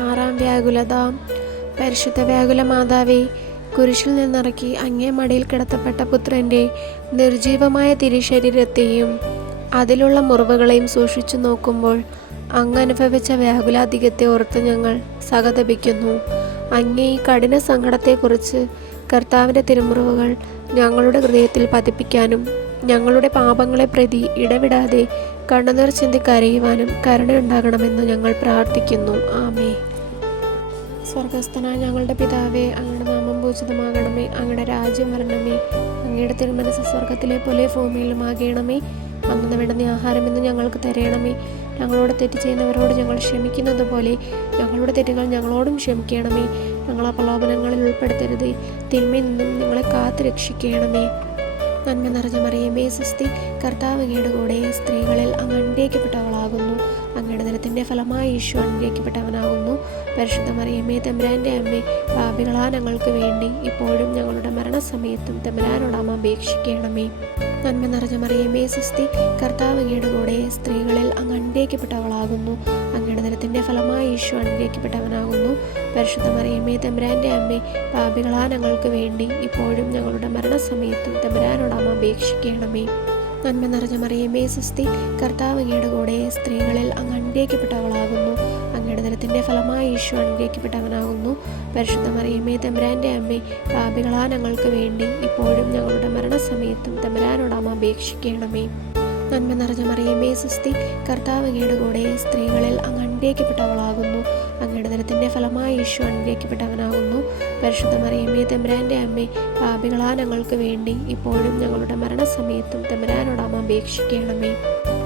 ആറാം വ്യാകുലത. പരിശുദ്ധ വ്യാകുല മാതാവേ, കുരിശിൽ നിന്നിറക്കി അങ്ങേ മടിയിൽ കിടത്തപ്പെട്ട പുത്രൻ്റെ നിർജീവമായ തിരുശരീരത്തെയും അതിലുള്ള മുറിവുകളെയും സൂക്ഷിച്ചു നോക്കുമ്പോൾ അങ്ങ് അനുഭവിച്ച വ്യാകുലാധികത്തെ ഓർത്ത് ഞങ്ങൾ സഹതപിക്കുന്നു. അങ്ങേ ഈ കഠിന സങ്കടത്തെക്കുറിച്ച് കർത്താവിൻ്റെ തിരുമുറിവുകൾ ഞങ്ങളുടെ ഹൃദയത്തിൽ പതിപ്പിക്കാനും ഞങ്ങളുടെ പാപങ്ങളെ പ്രതി ഇടവിടാതെ കണ്ണുനീർ ചിന്തി കരയുവാനും കരുണയുണ്ടാകണമെന്ന് ഞങ്ങൾ പ്രാർത്ഥിക്കുന്നു. ആമേൻ. സ്വർഗസ്ഥനായ ഞങ്ങളുടെ പിതാവേ, അങ്ങയുടെ നാമം പൂജിതമാകണമേ. അങ്ങയുടെ രാജ്യം വരണമേ. അങ്ങയുടെ തിരുമനസ്സ് സ്വർഗത്തിലെ പോലെ ഭൂമിയിലും ആകണമേ. അന്നു വേണ്ടുന്ന ആഹാരം ഇന്ന് ഞങ്ങൾക്ക് തരണമേ. ഞങ്ങളോട് തെറ്റ് ചെയ്യുന്നവരോട് ഞങ്ങൾ ക്ഷമിക്കുന്നത് പോലെ ഞങ്ങളുടെ തെറ്റുകൾ ഞങ്ങളോടും ക്ഷമിക്കണമേ. ഞങ്ങളെ പ്രലോഭനങ്ങളിൽ ഉൾപ്പെടുത്തരുതേ, തിന്മയിൽ നിന്നും ഞങ്ങളെ കാത്തു രക്ഷിക്കണമേ. നന്മ നിറഞ്ഞ മറിയമേ, സ്വസ്തി, കർത്താവ് അങ്ങയുടെ കൂടെ സ്ത്രീകളിൽ അങ്ങ് അനുഗ്രഹിക്കപ്പെട്ടവളാകുന്നു. അങ്ങയുടെ ദരത്തിൻ്റെ ഫലമായി ഈശോ അനുഗ്രഹിക്കപ്പെട്ടവനാകുന്നു. പരിശുദ്ധ മറിയമേ, തമ്പുരാൻ്റെ അമ്മേ, പാപികളായ ഞങ്ങൾക്ക് വേണ്ടി ഇപ്പോഴും ഞങ്ങളുടെ മരണസമയത്തും തമ്പുരാനോട് അമ്മ അപേക്ഷിക്കണമേ. നന്മ നിറഞ്ഞ മറിയമേ, സ്വസ്തി, കർത്താവ് അങ്ങയുടെ കൂടെ സ്ത്രീകളിൽ അങ്ങ് അനുഗ്രഹിക്കപ്പെട്ടവളാകുന്നു. അങ്ങയുടെ ദരത്തിൻ്റെ ഫലമായി ഈശോ അനുഗ്രഹിക്കപ്പെട്ടവനാകുന്നു. പരിശുദ്ധ മറിയമേ, തമ്പുരാൻ്റെ അമ്മേ, പാപികളായ ഞങ്ങൾക്ക് വേണ്ടി ഇപ്പോഴും ഞങ്ങളുടെ മരണസമയത്തും തമ്പുരാനോട് അമ്മ അപേക്ഷിക്കണമേ. നന്മ നിറഞ്ഞ മറിയമേ, സ്വസ്തി, കർത്താവ് അങ്ങയുടെ കൂടെ സ്ത്രീകളിൽ അങ്ങ് അനുഗ്രഹിക്കപ്പെട്ടവളാകുന്നു. അങ്ങയുടെ ദരത്തിൻ്റെ ഫലമായി ഈശോ അനുഗ്രഹിക്കപ്പെട്ടവനാകുന്നു. പരിശുദ്ധ മറിയമേ, തമ്പുരാൻ്റെ അമ്മേ, പാപികളായ ഞങ്ങൾക്ക് വേണ്ടി ഇപ്പോഴും ഞങ്ങളുടെ മരണസമയത്തും തമ്പുരാനോട് അമ്മ അപേക്ഷിക്കണമേ. നന്മ നിറഞ്ഞ മറിയമേ, സ്വസ്തി, കർത്താവ് അങ്ങയുടെ കൂടെ സ്ത്രീകളിൽ അങ്ങ് അനുഗ്രഹിക്കപ്പെട്ടവളാകുന്നു. അങ്ങയുടെ ദരത്തിൻ്റെ ഫലമായി ഈശോ അനുഗ്രഹിക്കപ്പെട്ടവനാകുന്നു. പരിശുദ്ധ മറിയമേ, തമ്പുരാൻ്റെ അമ്മേ, പാപികളായ ഞങ്ങൾക്ക് വേണ്ടി ഇപ്പോഴും ഞങ്ങളുടെ മരണസമയത്തും തമ്പുരാനോട് അമ്മ അപേക്ഷിക്കണമേ.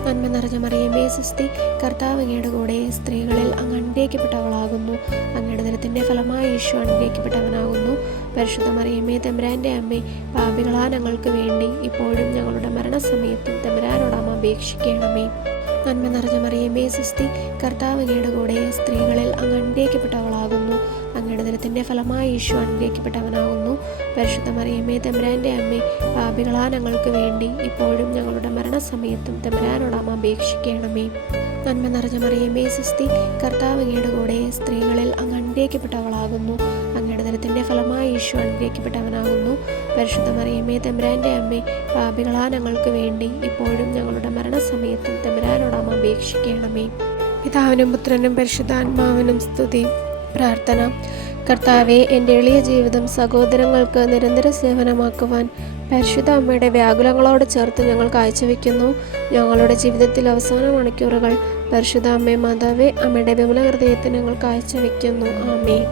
നന്മ നിറഞ്ഞ മറിയമേ, സ്വസ്തി, കർത്താവ് അങ്ങയുടെ കൂടെ സ്ത്രീകളിൽ അങ്ങ് അനുഗ്രഹിക്കപ്പെട്ടവളാകുന്നു. അങ്ങയുടെ ദരത്തിൻ്റെ ഫലമായി ഈശോ അനുഗ്രഹിക്കപ്പെട്ടവനാകുന്നു. പരിശുദ്ധ മറിയമേ, തമ്പുരാൻ്റെ അമ്മേ, പാപികളായ ഞങ്ങൾക്ക് വേണ്ടി ഇപ്പോഴും ഞങ്ങളുടെ മരണസമയത്തും തമ്പുരാനോട് അമ്മ അപേക്ഷിക്കണമേ. നന്മ നിറഞ്ഞ മറിയമേ, സ്വസ്തി, കർത്താവ് അങ്ങയുടെ കൂടെ സ്ത്രീകളിൽ അങ്ങ് അനുഗ്രഹിക്കപ്പെട്ടവളാകുന്നു. അങ്ങയുടെ ദരത്തിൻ്റെ ഫലമായി ഈശോ അനുഗ്രഹിക്കപ്പെട്ടവനാകുന്നു. പരിശുദ്ധ മറിയമേ, തമ്പുരാൻ്റെ അമ്മേ, പാപികളായ ഞങ്ങൾക്ക് വേണ്ടി ഇപ്പോഴും ഞങ്ങളുടെ മരണസമയത്തും തമ്പുരാനോട് അമ്മ അപേക്ഷിക്കണമേ. നന്മ നിറഞ്ഞ മറിയമേ, സ്വസ്തി, കർത്താവ് അങ്ങയുടെ കൂടെ സ്ത്രീകളിൽ അങ്ങ് അനുഗ്രഹിക്കപ്പെട്ടവളാകുന്നു. അങ്ങയുടെ ദരത്തിൻ്റെ ഫലമായി ഈശോ അനുഗ്രഹിക്കപ്പെട്ടവനാകുന്നു. പരിശുദ്ധ മറിയമേ, തമ്പുരാൻ്റെ അമ്മേ, പാപികളായ ഞങ്ങൾക്ക് വേണ്ടി ഇപ്പോഴും ഞങ്ങളുടെ മരണസമയത്തും തമ്പുരാനോട് അമ്മ അപേക്ഷിക്കണമേ. പിതാവിനും പുത്രനും പരിശുദ്ധാത്മാവിനും സ്തുതി. പ്രാർത്ഥന. കർത്താവെ, എൻ്റെ എളിയ ജീവിതം സഹോദരങ്ങൾക്ക് നിരന്തര സേവനമാക്കുവാൻ പരിശുദ്ധ അമ്മയുടെ വ്യാകുലങ്ങളോട് ചേർത്ത് ഞങ്ങൾ കാഴ്ചവെക്കുന്നു. ഞങ്ങളുടെ ജീവിതത്തിൽ അവസാന മണിക്കൂറുകൾ പരിശുദ്ധ അമ്മേ മാതാവേ, അമ്മയുടെ വിമല ഹൃദയത്തിന് ഞങ്ങൾ കാഴ്ചവെക്കുന്നു. ആമേൻ.